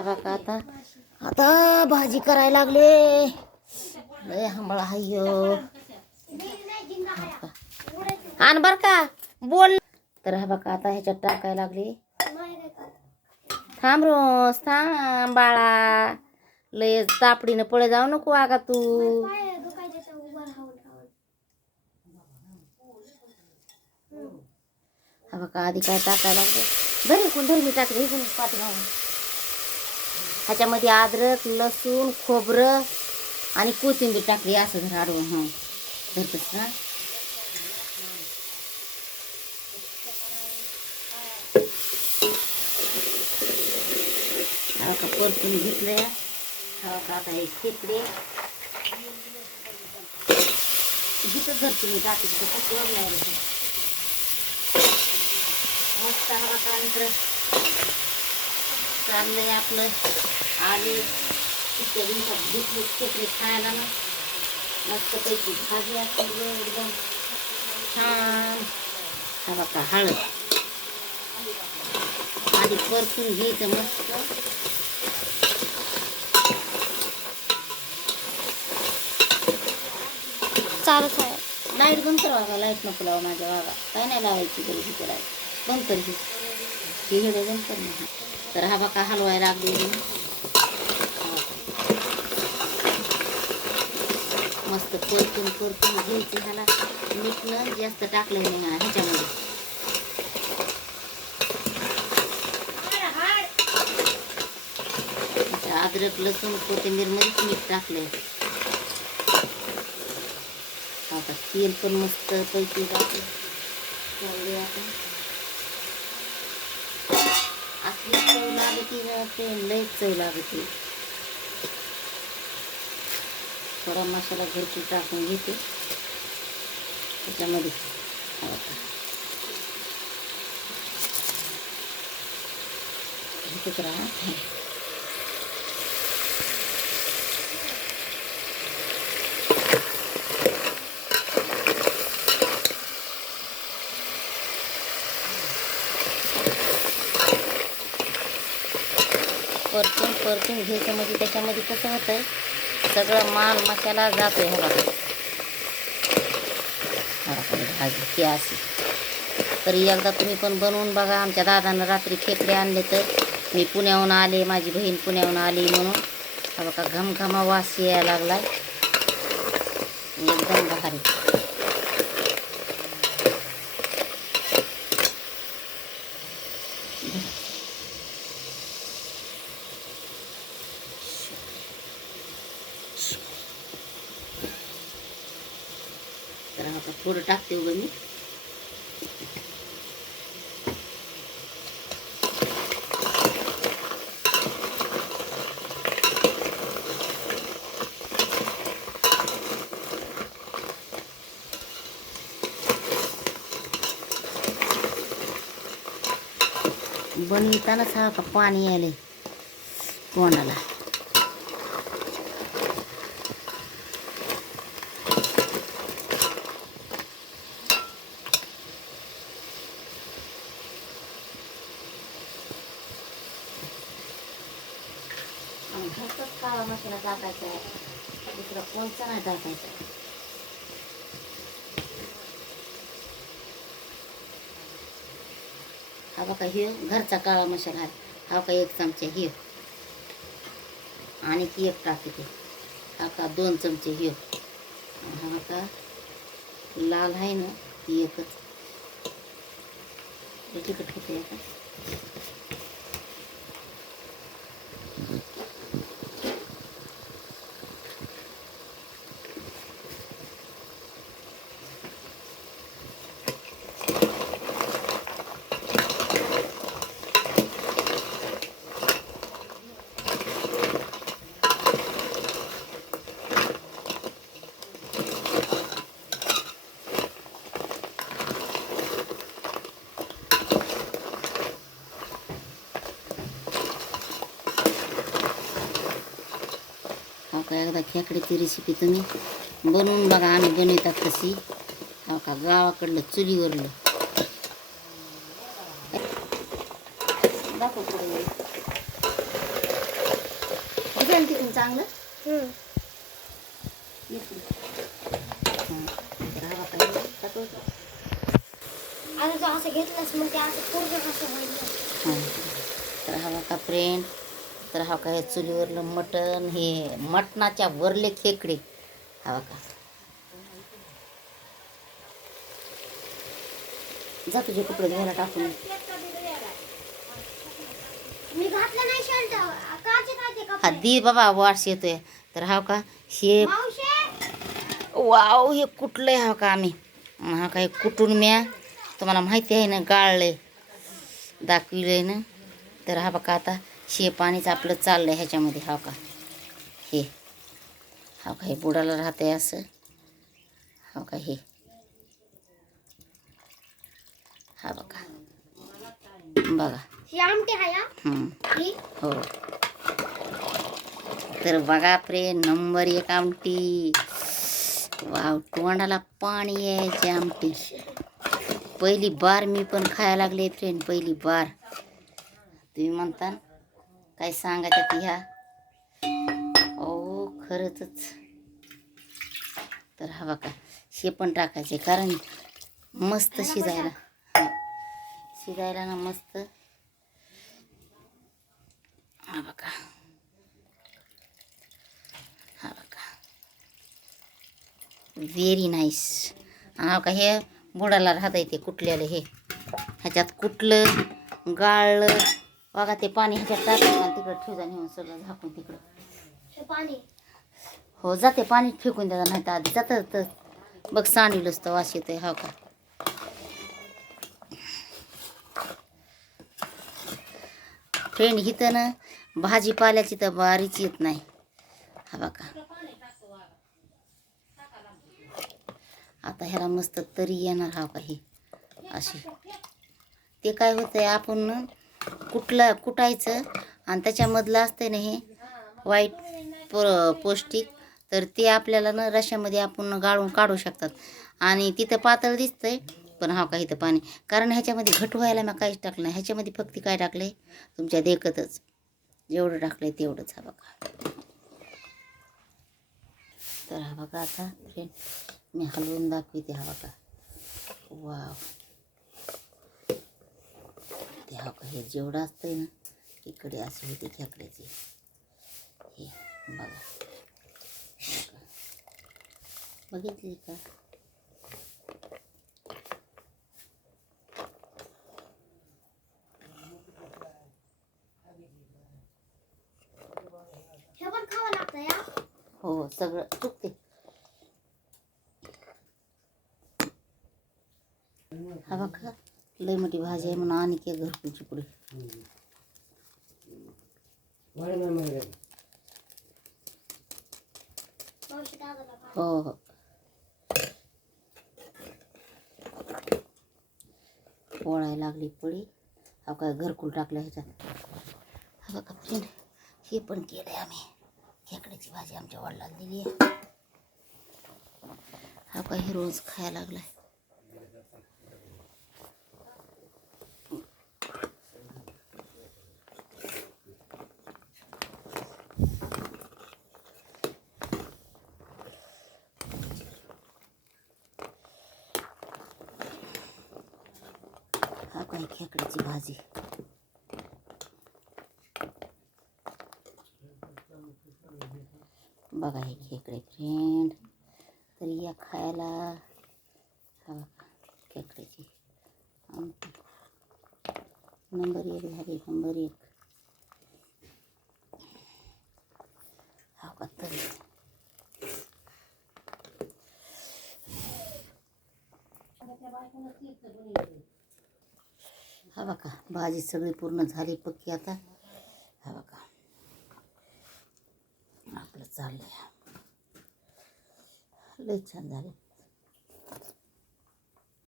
हा बघा आता आता भाजी करायला लागले. लय हंबळा हाय आण बर का बोल. तर हा बघा आता ह्याच्यात टाकायला लागले. थांब रोज थांब बाळा, लय तापडीनं पळे जाऊ नको आगा तू. हा बघा आधी काय टाकायला लागले. बरे कोण धर्मी टाकले पाठीमागून. ह्याच्यामध्ये अद्रक लसूण खोबरं आणि कोथिंबीर टाकली. असं धर अडवून हां धरतच ना. हा का परतून घेतलं. हा का आता हे खेकडे घेतच धर तुम्ही टाकी मस्त. हा का नंतर चाललंय आपलं. आले इतक्या दिवसात घेतले खेकडे खायला ना. मस्त पैकी भाजी असते एकदम छान. हा बघा हळद आधी परतून घ्यायचं मस्त. चालूच आहे. लाईट बंद कर वागा. लाईट नको लावा माझ्या वागा. काय नाही लावायची गरज इथे. लाईट बंद कर ही व्हिडिओ बंद कर ना. तर हा बघा हलवायला लागली. मस्त परतून परतून घ्यायची. ह्याला मीठ न जास्त टाकलं नाही ह्याच्यामध्ये. अद्रक लसूण कोथिंबीर मध्येच मीठ टाकलंय. आता तेल पण मस्त पैकी टाकलं. असली चव लागते ना ते लय चव लागते. थोडा मसाला घरची टाकून घेते त्याच्यामध्ये. घेतच राहा. परतून परतून घ्यायचं म्हणजे त्याच्यामध्ये कसं होतं सगळं माल मसाला जातोय. हा बघा भाजी ती अशी. तरी एकदा तुम्ही पण बनवून बघा. आमच्या दादानं रात्री खेकडे आणले तर मी पुण्याहून आले, माझी बहीण पुण्याहून आली म्हणून. हा बघा घमघमा वास यायला लागलाय एकदम भारी. तर आता थोडं टाकते उघड मी. बनवतानाच हा का पाणी आले तोंडाला. घरचाच काळा मसाला टाकायचा आहे. दुसरा कोणचा नाही टाकायचा. हा बघा हे घरचा काळा मसाला आहे. हा का 1 चमचा हे आणि ती एक टाकते. हा का 2 चमचे हे. हा का लाल आहे ना ती एकच. तिखट होते का. हा का एकदा खेकड्याची रेसिपी तुम्ही बनवून बघा. आम्ही बनवतात तशी. हा का गावाकडलं चुलीवरलं. दाखव पुढे. झालं तिथून चांगलं. असं घेतलंस मग ते असं पूर्ण कसं व्हायचं. तर हवा का फ्रेंड, तर हा का हे चुलीवरलं मटण, हे मटणाच्या वरले खेकडे हवा का. जा तुझे कपडे घ्यायला टाकून. मी घातलं नाही शर्ट. काचे काय ते हा कपडे. दी बाबा वास येतोय. तर हा का हे मावशे. वाव, हे कुठलंय हा का आम्ही. हा का हे कुठून म्या तुम्हाला माहिती आहे ना, गाळलंय दाखविलंय ना. तर हा बघा आता शे पाणीच आपलं चाललंय ह्याच्यामध्ये. हा का हे, हा का हे बुडाला राहतंय असं. हा का हे, हा बघा बघा. ही आमटी आहे हा. ही हो. तर बघा फ्रेंड, नंबर 1 आमटी. वाव, तोंडाला पाणी यायची आमटी. पहिली बार मी पण खायला लागले फ्रेंड, पहिली बार. तुम्ही म्हणता काय सांगायचं ती ह्या. ओ खरंच. तर हा बघा हे पण टाकायचे, कारण मस्त शिजायला. शिजायला ना मस्त. हा बघा, हा बघा, व्हेरी नाईस. हा का हे बुडाला राहता येते कुठल्याला. हे ह्याच्यात कुठलं गाळलं बघा. ते पाणी ह्याच्यात टाकायचं आणि तिकडं ठेवजा नेऊन सगळं झाकून तिकडं. हे पाणी. हो जाते पाणी फेकून द्यायचं, नाही तर आधी जातं तर बघ सांडीलच तर वास येतोय. हो का फ्रेंड, इथं ना भाजीपाल्याची तर बारीच येत नाही. हा बघा आता ह्याला मस्त तरी येणार. हा का हे अशी. ते काय होतंय, आपण ना कुटायचं आणि त्याच्यामधलं असतंय ना हे वाईट पौष्टिक, तर ते आपल्याला ना रश्यामध्ये आपण गाळून काढू शकतात. आणि तिथं पातळ दिसतंय पण हा का इथं पाणी, कारण ह्याच्यामध्ये घट व्हायला मग काहीच टाकलं नाही. ह्याच्यामध्ये फक्त काय टाकलं आहे तुमच्या देखतच, जेवढं टाकलं आहे तेवढंच. हा बघा. तर हा बघा आता फ्रेंड मी हलवून दाखवते. हा बघा वाव. ते हा का हे जेवढं असतंय ना इकडे असे होते खेकड्याचे. हे बघा, बघितली का. हे पण खावं लागतं या. हो सगळं चुकते. हा बघा लय मोठी भाजी आहे म्हणून आणि की घरकुलची पुढे. मावशी दादाला खा. हो हो, पोळायला लागली पळी. हा काय घरकुल टाकलं ह्याच्यात. हा बघा फ्रेंड, हे पण केलंय आम्ही. खेकड्याची भाजी आमच्या वडिलांना दिली आहे. हा काय हे रोज खायला लागलाय. हा काय खेकड्याची भाजी. बघा हे खेकडे फ्रेंड, तर या खायला. हा बघा खेकड्याची आमटी नंबर 1 झाली, नंबर 1. हा का तरी हा बघा भाजी सगळी पूर्ण झाली पक्की आता. हा बघा आपलं चाललंय लय छान झाले.